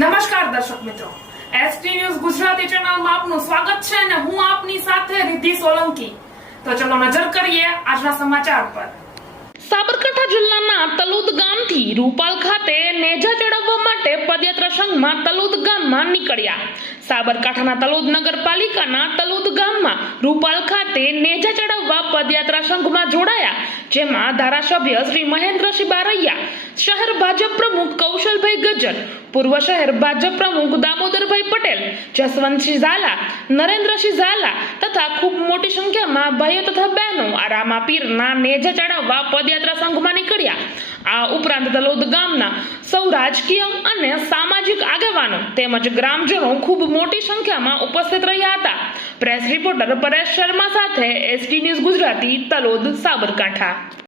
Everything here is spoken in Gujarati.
નમસ્કાર દર્શક મિત્રો ST News Gujarat એ ચેનલ માં આપનું સ્વાગત છે અને હું આપની સાથે ઋધી સોલંકી તો ચલો નજર કરીએ આજના સમાચાર પર સાબરકાઠા ઝુલનાના તલુદ ગામથી રૂપાલ ખાતે નેજા ચડવવા માટે પદયાત્રા સંગમાં તલુદ ગામ માં નીકળ્યા સાબરકાઠાના તલુદ નગરપાલિકાના તલુદ ગામમાં રૂપાલ ખાતે નેજા ચડવવા પદયાત્રા સંગમાં જોડાયા જેમાં ધારા શોભે શ્રી મહેન્દ્રસિંહ બારૈયા શહેર ભાજપ પ્રમુખ દિગ્ગજન પૂર્વ શહેર ભાજપ પ્રમુખ દામોદરભાઈ પટેલ જસવંતસિંહ ઝાલા નરેન્દ્રસિંહ ઝાલા તથા ખૂબ મોટી સંખ્યામાં ભાઈઓ તથા બહેનો આ રામાપીરના નેજા ચડાવવા પદયાત્રા સંઘમાં નીકળ્યા આ ઉપરાંત દલોદ ગામના સૌ રાજકીય અને સામાજિક આગેવાનો તેમજ ગ્રામજનો ખૂબ મોટી સંખ્યામાં ઉપસ્થિત રહ્યા હતા પ્રેસ રિપોર્ટર પરેશ શર્મા સાથે એસટી ન્યૂઝ ગુજરાતી તલોદ સાબરકાંઠા